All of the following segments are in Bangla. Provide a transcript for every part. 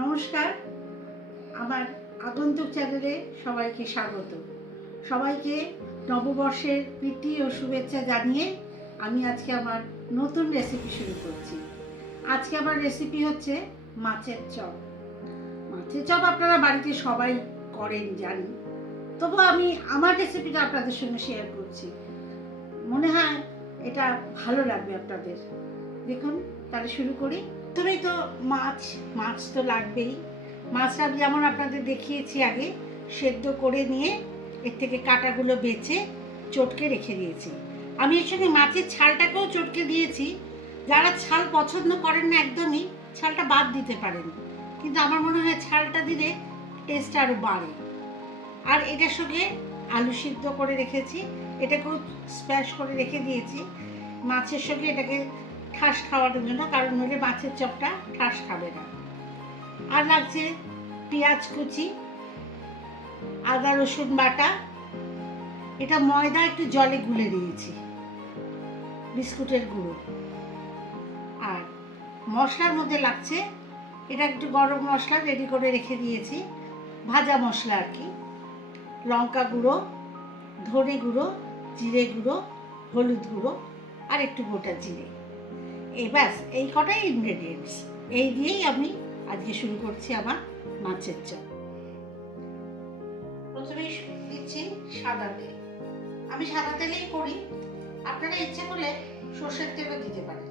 নমস্কার, আমার আগন্তুক চ্যানেলে সবাইকে স্বাগত। সবাইকে নববর্ষের প্রীতি ও শুভেচ্ছা জানিয়ে আমি আজকে আমার নতুন রেসিপি শুরু করছি। আজকে আমার রেসিপি হচ্ছে মাছের চপ। মাছের চপ আপনারা বাড়িতে সবাই করেন জানি, তবু আমি আমার রেসিপিটা আপনাদের সঙ্গে শেয়ার করছি। মনে হয় এটা ভালো লাগবে আপনাদের। দেখুন, তাহলে শুরু করি। প্রথমেই তো মাছ তো লাগবেই। মাছটা যেমন আপনাদের দেখিয়েছি আগে, সেদ্ধ করে নিয়ে এর থেকে কাঁটাগুলো বেছে চটকে রেখে দিয়েছি। আমি এর সঙ্গে মাছের ছালটাকেও চটকে দিয়েছি। যারা ছাল পছন্দ করেন না একদমই, ছালটা বাদ দিতে পারেন, কিন্তু আমার মনে হয় ছালটা দিলে টেস্ট আরও বাড়ে। আর এটার সঙ্গে আলু সিদ্ধ করে রেখেছি, এটাকেও স্প্যাশ করে রেখে দিয়েছি মাছের সঙ্গে এটাকে ঠাস খাওয়ানোর জন্য, কারণ নইলে মাছের চপটা ঠাস খাবে না। আর লাগছে পেঁয়াজ কুচি, আদা রসুন বাটা, এটা ময়দা একটু জলে গুলে নিয়েছি, বিস্কুটের গুঁড়ো। আর মশলার মধ্যে লাগছে, এটা একটু গরম মশলা রেডি করে রেখে দিয়েছি, ভাজা মশলা আর কি, লঙ্কা গুঁড়ো, ধনে গুঁড়ো, জিরে গুঁড়ো, হলুদ গুঁড়ো আর একটু গোটা জিরে। এই ব্যাস, এই কটাই ইনগ্রেডিয়েন্টস। এই দিয়েই আমি আজকে শুরু করছি আমার মাছের চপ। প্রথমেই দিচ্ছি সাদা তেল। আমি সাদা তেলেই করি, আপনারা ইচ্ছে করলে সর্ষের তেলও দিতে পারেন।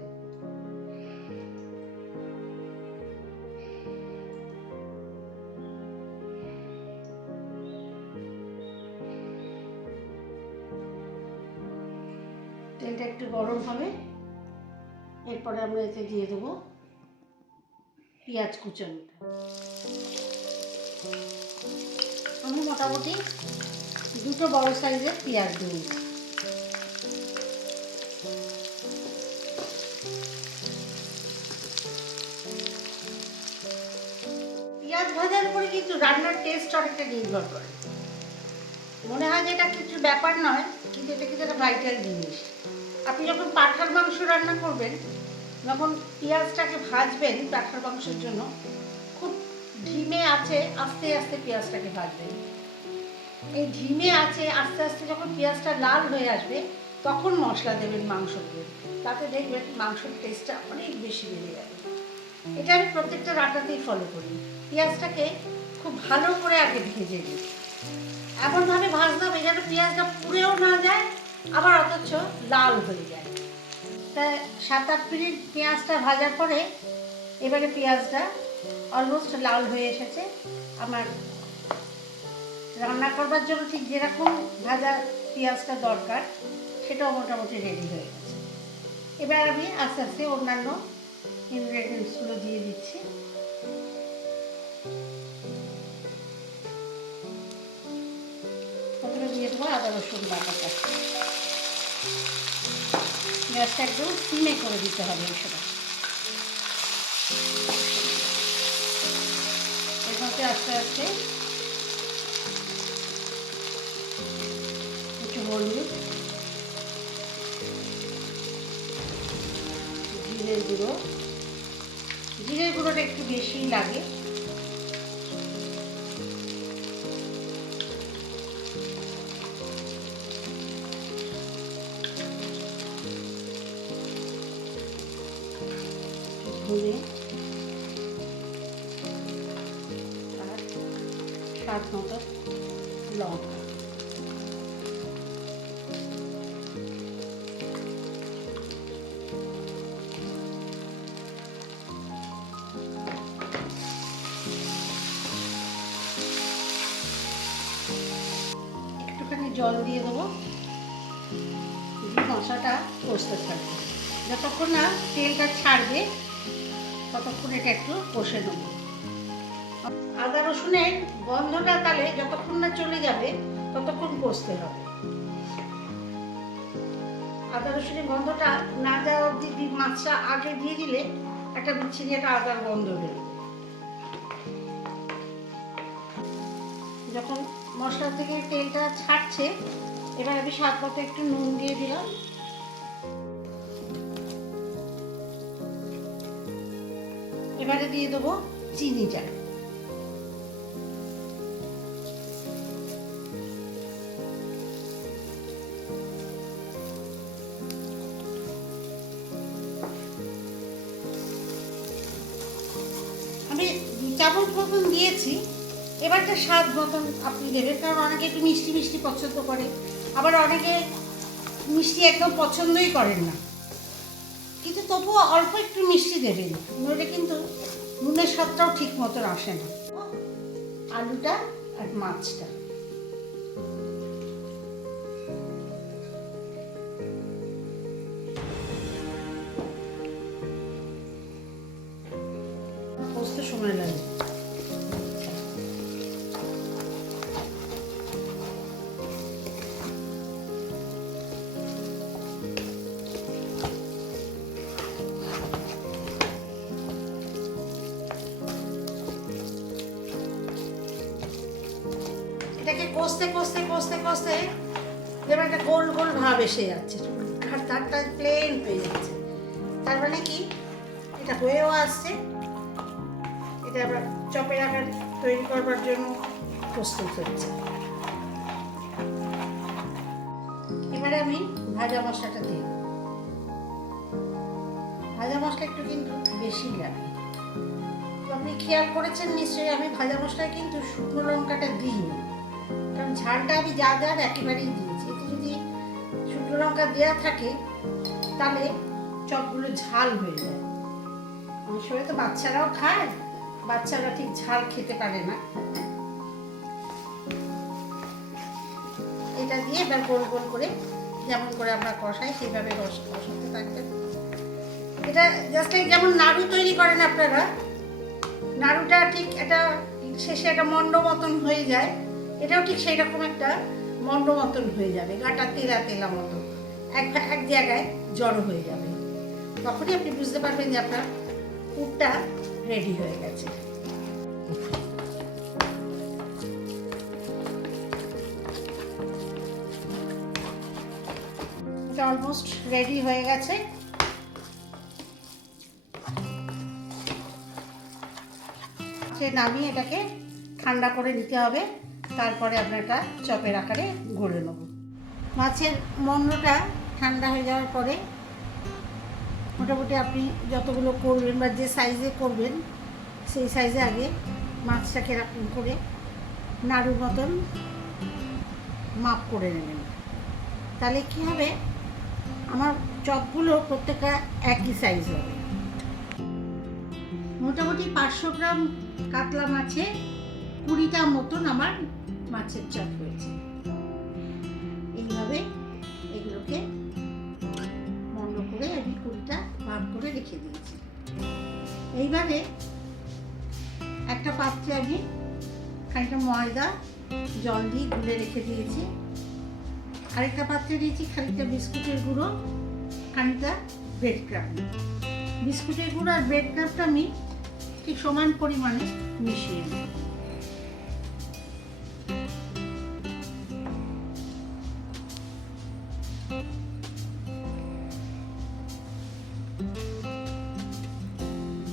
তেলটা একটু গরম হবে, এরপরে আমরা এতে দিয়ে দেবো পেঁয়াজ কুচানোটা। আমি মোটামুটি দুটো বড় সাইজের পেঁয়াজ দিই। পেঁয়াজ ভাজার উপরে কিন্তু রান্নার টেস্ট অনেকটা নির্ভর করে। মনে হয় যে এটা কিছু ব্যাপার নয়, কিন্তু এটা কিন্তু একটা ভাইটাল জিনিস। আপনি যখন পাঁঠার মাংস রান্না করবেন, যখন পেঁয়াজটাকে ভাজবেন পাঁঠার মাংসের জন্য, খুব ধিমে আছে আস্তে আস্তে পেঁয়াজটাকে ভাজবেন। এই ধিমে আছে আস্তে আস্তে যখন পেঁয়াজটা লাল হয়ে আসবে, তখন মশলা দেবেন মাংসগুলো, তাতে দেখবেন মাংসের টেস্টটা অনেক বেশি বেড়ে যাবে। এটা আমি প্রত্যেকটা রান্নাতেই ফলো করি। পেঁয়াজটাকে খুব ভালো করে আগে ভেজে নিই, এমনভাবে ভাজতে হবে যেন পেঁয়াজটা পুড়েও না যায়, আবার অথচ লাল হয়ে যায়। তা 7-8 মিনিট পেঁয়াজটা ভাজার পরে এবারে পেঁয়াজটা অলমোস্ট লাল হয়ে এসেছে। আমার রান্না করবার জন্য ঠিক যেরকম ভাজা পেঁয়াজটা দরকার, সেটাও মোটামুটি রেডি হয়ে গেছে। এবার আমি আস্তে আস্তে অন্যান্য ইনগ্রেডিয়েন্টসগুলো দিয়ে দিচ্ছি। প্রথমে দিয়ে দেবো আদা রসুন বাটাটা। গ্যাসটা একদম সিমে করে দিতে হবে এই সময়। এর মধ্যে আস্তে আস্তে একটু হলুদ, জিরের গুঁড়ো, জিরের গুঁড়োটা একটু বেশিই লাগে, ধনে আর স্বাদ মতো লঙ্কা। একটুখানি জল দিয়ে দেবো, দিয়ে মশলাটা কষতে থাকবে। যতক্ষণ না তেলটা ছাড়বে ততক্ষণ এটা একটু কষে নেব। আদা রসুনের গন্ধটা তাহলে যতক্ষণ না চলে যাবে ততক্ষণ কষতে হবে। আদা রসুনের গন্ধটা না যাওয়া অবধি মাছটা আগে দিয়ে দিলে একটা বিচ্ছিরি একটা আদার গন্ধ বেরোবে। যখন মশলা থেকে তেলটা ছাড়ছে, এবার আমি স্বাদ মতো একটু নুন দিয়ে দিলাম। এবারে দিয়ে দেবো চিনিটা। আমি 2 চামচ মতন দিয়েছি। এবারটা স্বাদ মতন আপনি দেবেন, কারণ অনেকে একটু মিষ্টি মিষ্টি পছন্দ করে, আবার অনেকে মিষ্টি একদম পছন্দই করেন না, কিন্তু তবুও অল্প একটু মিষ্টি দেবেন, নইলে কিন্তু নুনের স্বাদটাও ঠিক মতন আসে না। আলুটা আর মাছটা কষতে সময় লাগে। এটাকে কষতে কষতে কষতে কষতে যেমন একটা গোল গোল ভাব এসে যাচ্ছে, ধারটা প্লেন হয়ে যাচ্ছে, তার মানে কি এটা হয়েও আসছে। এটা আবার চপের আকার তৈরি করবার জন্য প্রস্তুত হচ্ছে। এবারে আমি ভাজা মশলাটা দিই। ভাজা মশলা একটু কিন্তু বেশি লাগে, তো আপনি খেয়াল করেছেন নিশ্চয়ই আমি ভাজা মশলায় কিন্তু শুকনো লঙ্কাটা দিইনি, কারণ ঝালটা আমি যা যা একেবারেই দিয়েছি। এতে যদি শুকনো লঙ্কা দেওয়া থাকে তাহলে চপগুলো ঝাল হয়ে যায়। অনেক সময় তো বাচ্চারাও খায়, বাচ্চারা ঠিক ঝাল খেতে পারে না। এটা দিয়ে এবার গোল গোল করে যেমন করে আমরা কষাই সেইভাবে কষাতে থাকবেন। এটা জাস্ট যেমন নাড়ু তৈরি করেন আপনারা, নাড়ুটা ঠিক এটা শেষে একটা মন্ড মতন হয়ে যায়, এটাও ঠিক সেই রকম একটা মন্ড মতন হয়ে যাবে, গাটা তেলা তেলা মতো এক জায়গায় জড়ো হয়ে যাবে। তখনই আপনি বুঝতে পারবেন যে আপনার পুরটা রেডি হয়ে গেছে। এটা অলমোস্ট রেডি হয়ে গেছে। নামিয়ে এটাকে ঠান্ডা করে নিতে হবে, তারপরে আমরা এটা চপের আকারে গড়ে নেব। মাছের মন্ডটা ঠান্ডা হয়ে যাওয়ার পরে মোটামুটি আপনি যতগুলো করবেন বা যে সাইজে করবেন সেই সাইজে আগে মাছটাকে এরকম করে নাড়ুর মতন মাপ করে নেবেন। তাহলে কী হবে, আমার চপগুলো প্রত্যেকটা একই সাইজ হবে। মোটামুটি 500 গ্রাম কাতলা মাছে 20টা মতন আমার মাছের চপ হয়েছে। এইভাবে এগুলোকে মন্ড করে আমি 20টা ভাগ করে রেখে দিয়েছি। এইবারে একটা পাত্রে আমি খানিকটা ময়দা জল দিয়ে গুলে রেখে দিয়েছি, আরেকটা পাত্রে দিয়েছি খানিকটা বিস্কুটের গুঁড়ো, খানিকটা ব্রেড ক্রাম্ব। বিস্কুটের গুঁড়ো আর ব্রেড ক্রাম্বটা আমি ঠিক সমান পরিমাণে মিশিয়ে নিই।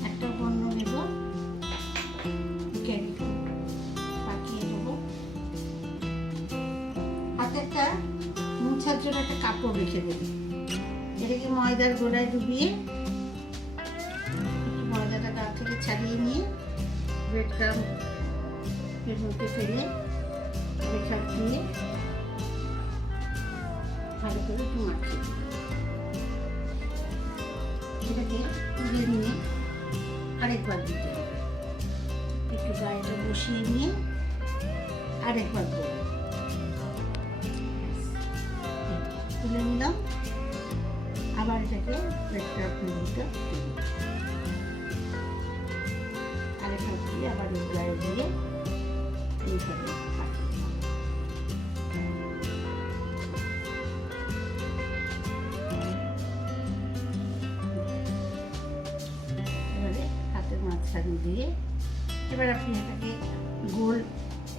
একটা বর্ণ নেব, পাকিয়ে নেব, হাতে একটা মুছার জন্য একটা কাপড় রেখে দেব। এটাকে ময়দার গোলায় ডুবিয়ে ময়দাটা গা থেকে ছাড়িয়ে নিয়ে ব্রেড ক্রাম্ব এর মধ্যে ফেলে রেখা দিয়ে ভালো করে একটু মাখিয়ে দিই। এটাকে তুলে নিয়ে আরেকবার দিতে হবে, একটু গায়েটা বসিয়ে নিয়ে আরেকবার দেবো, তুলে নিলাম। আবার এটাকে ব্রেড ক্রাম্বের মধ্যে আরেকবার দিয়ে আবার গায়ে দিয়ে এইভাবে এবারে হাতের মাঝখানে দিয়ে এবার আপনি এটাকে গোল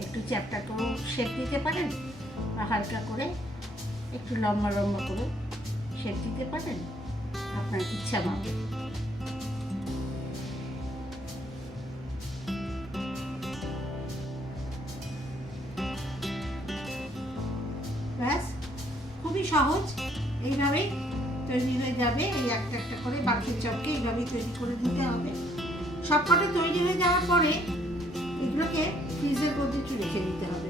একটু চ্যাপটা করেও শেপ দিতে পারেন, বা হালকা করে একটু লম্বা লম্বা করে শেপ দিতে পারেন, আপনার ইচ্ছা মতো। খুবই সহজ, এইভাবেই তৈরি হয়ে যাবে। এই একটা একটা করে বাকি চপকে এইভাবেই তৈরি করে দিতে হবে। সবকটা তৈরি হয়ে যাওয়ার পরে এগুলোকে ফ্রিজের মধ্যে একটু রেখে দিতে হবে।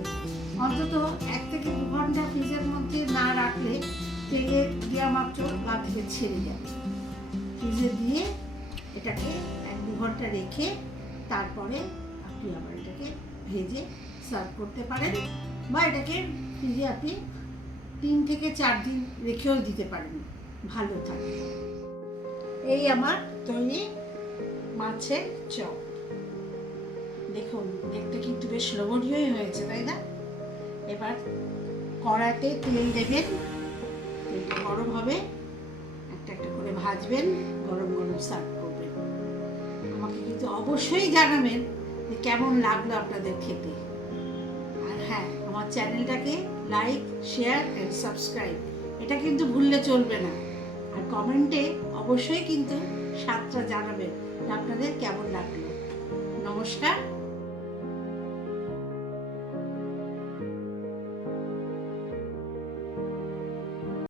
অন্তত 1 থেকে 2 ঘন্টা ফ্রিজের মধ্যে না রাখলে তেলে দেওয়া মাত্র গা থেকে ছেড়ে যাবে। ফ্রিজে দিয়ে এটাকে 1-2 ঘন্টা রেখে তারপরে আপনি আবার এটাকে ভেজে সার্ভ করতে পারেন, বা এটাকে ফ্রিজে আপনি 3 থেকে 4 দিন রেখেও দিতে পারেন, ভালো থাকে। এই আমার তৈরি মাছের চপ। দেখুন দেখতে কিন্তু বেশ লোভনীয়ই হয়েছে, তাই না? এবার কড়াতে তেল দেবেন, তেলটা গরম হবে, একটা একটা করে ভাজবেন, গরম গরম সার্ভ করবেন। আমাকে কিন্তু অবশ্যই জানাবেন যে কেমন লাগলো আপনাদের খেতে। আর হ্যাঁ, আমার চ্যানেলটাকে লাইক, শেয়ার অ্যান্ড সাবস্ক্রাইব এটা কিন্তু ভুললে চলবে না। আর কমেন্টে অবশ্যই কিন্তু স্বাদটা জানাবেন যে আপনাদের কেমন লাগলো। নমস্কার।